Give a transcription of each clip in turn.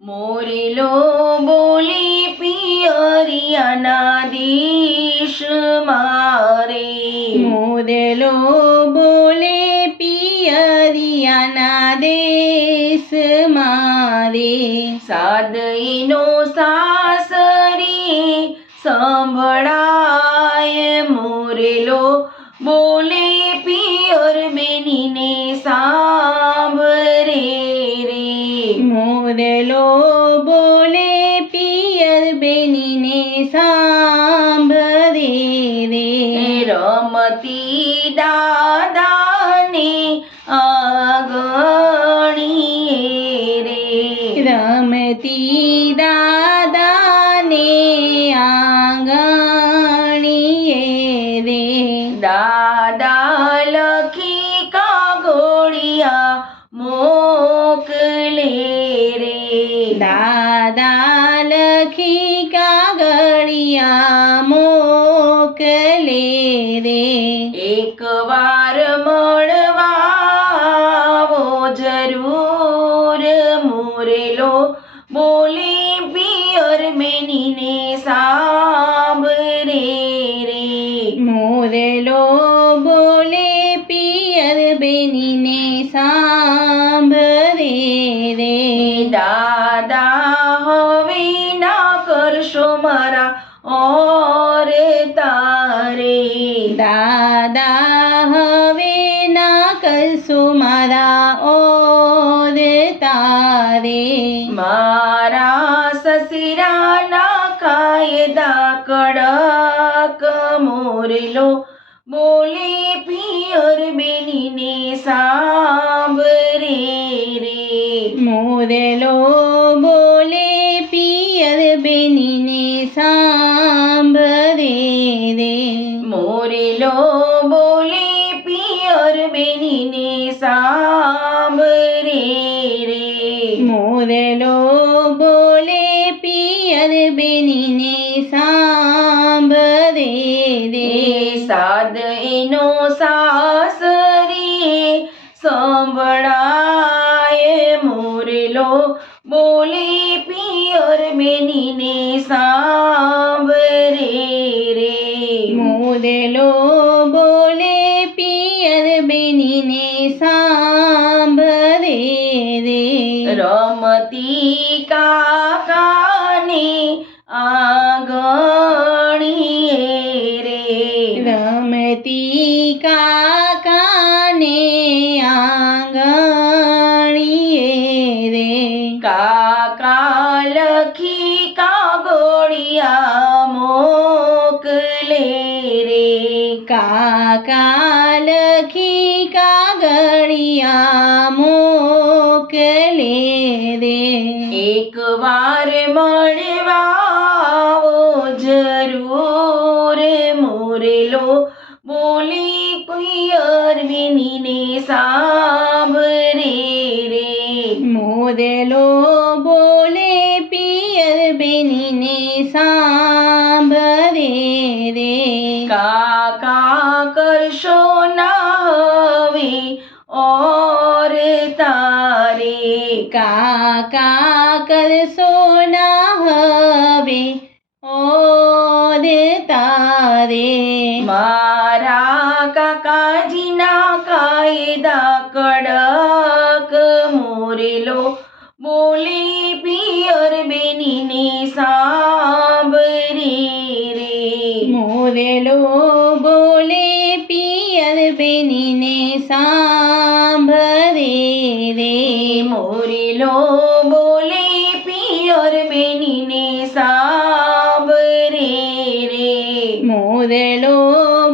મોરેલો બોલી પિયરિયાના દેશ મારે. મોરેલો બોલે પિયરિયાના દેશ મારે. સાદઈનો સાસરી સંભળાય, મોરેલો બોલે પિયર બેનીને સાંભરે રે. મોરેલો બોલે પિયર બેનીને સાંભરે રે. રમતી દાદાને આંગણીએ રે. રમતી દાદાને આંગણીએ રે. દાદા લખી કાગળિયા મોકલે રે. દાદા લખી કાગળિયા મોકલે રે. એકવાર મળવાવો જરૂર, મોરેલો બોલી પિયર બેનીને સાંભરે રે. મોરેલો બોલે પિયર બેનીને સાંભરે રે. દાદા હવે ના કરશો મારા ઓર તારે. દાદા હવે ના કરશો મારા ઓર તારે. મારા સસરાના કાયદા કડક, મોરેલો બોલે પિયર બેનીને સાંભરે રે. મોરેલો બોલે પિયર બેનીને સાંભરે રે. મોરેલો બોલે પિયર બેનીને સાંભરે રે. મોરેલો બોલે પિયર બેનીને સાંભરે રે. સાદ એનો સાસરી સંભળાય, મોરેલો બોલે પિયર બેનીને સાંભરે રે. મોરેલો બોલે પિયર બેનીને સાંભરે રે. રમતી કાકાને આંગણીએ રે. રમતી કાકાને આંગણીએ રે. કાકા લખી કાગળિયા મોકલે રે. કાકા લખી કાગળિયા મોકલે રે. એકવાર મળવાવો જરૂર, મોરેલો બોલી પિયર બેનીને સાંભરે રે. મોરેલો બોલે પિયર બેનીને સાંભરે રે. કાકા કરશો ના હવે ઓર તારે. કાકા કરશો ના હવે ઓર તારે. મારા કાકાજીના કાયદા કડક, મોરેલો બોલે પિયર બેનીને સાંભરે રે. મોરેલો બોલે પિયર બેનીને સાંભરે રે. મોરેલો બોલે પિયર બેનીને સાંભરે રે. મોરેલો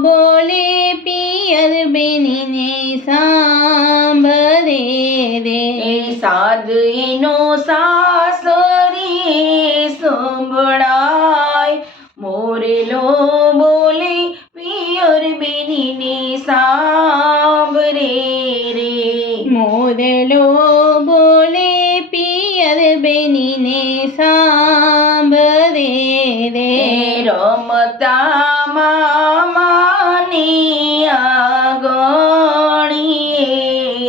બોલે પિયર બેનીને સાંભરે રે. સાદ એનો સાસરી સંભળાય, મોરેલો બોલે પિયર બેનીને સાંભરે રે. મોરેલો બોલે પિયર બેનીને સાંભરે રે. રમતા મામાને આંગણીએ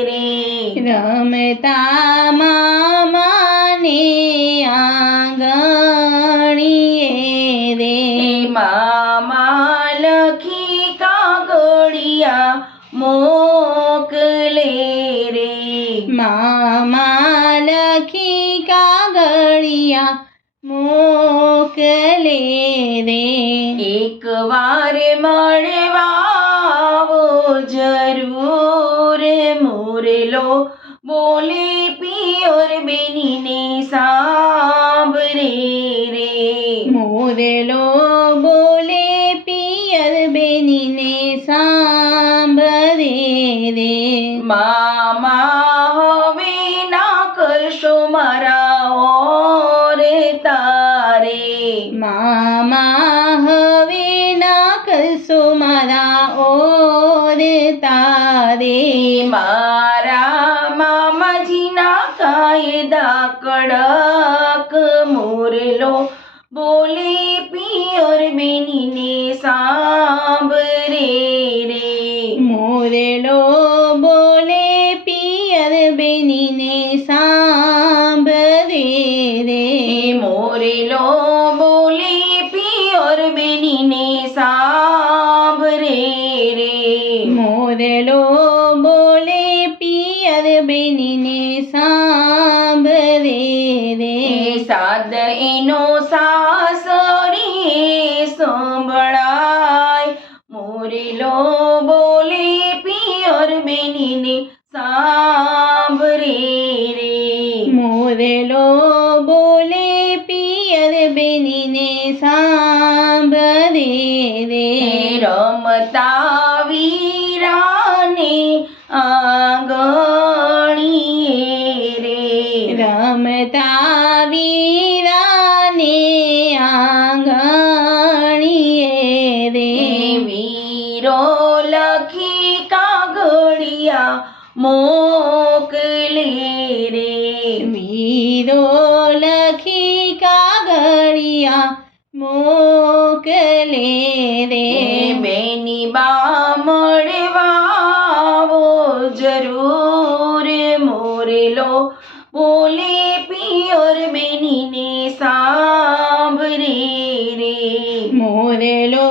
રે. રમતા મામાને મામા લખી કાગળિયા મોકલે રે એક વાર મળવાવો જરૂર મોરલો બોલે પિયર બેનીને સાંભળે રે મોરલો બોલે પિયર બેનીને સાંભળે રે મામા હવે ના કરશો મારા ઓરે તારે મામા હવે ના કરશો મારા ઓર તારે મારા મામાજીના કાયદા કડક મોરલો બોલે પિયર બેનીને સાંભળે રે મોરલો બોલે પિયર બેનીને સાંભળે રે મોરલો બોલે પિયર બેનીને સાંભળે રે મોરલો બોલે પિયર બેનીને સાંભળે રે સાદ એનો સાસરી સંભળાય મોરલો બોલે પિયર બેનીને સાંભળે રે મોરલો બોલે પિયર બેનીને સાંભળે રે રમતા વીરાને આંગણીએ રે રમતા વીરાને આંગણીએ રે વીરો લખી કાગળિયા મોકલે રે વીરો લખી કાગળિયા મોકલે રે બેની બા મળવાવો જરૂર મોરલો બોલે પિયર બેનીને સાંભળે રે મોરલો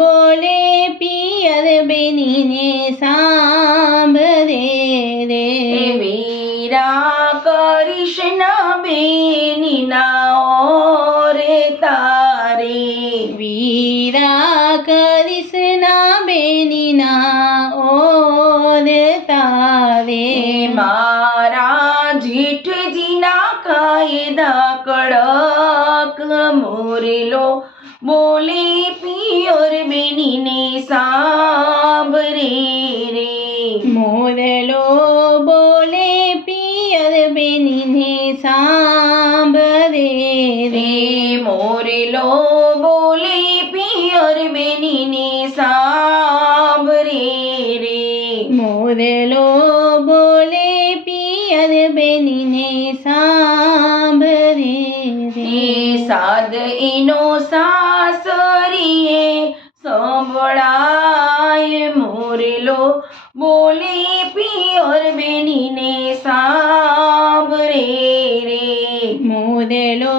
બોલે પિયર બેનીને સાંભળે રે વીરા કૃષ્ણ બેનીના ઓરે તારે વીરા કૃષ્ણ બેનીના ઓર તારે મારા જેઠજીના કાયદા કડક મોરલો બોલે પિયર બેનીને સાંભળે રે મોરલો બોલે પિયર બેનીને સાંભળે રે મોરલો બોલે પિયર બેનીને સાંભળે રે મોરલો બોલે પિયર બેનીને સાંભળે રે સાદ એનો સાસરીએ સંભળાય મોરલો બોલે પિયર બેનીને સાંભળે રે મોરલો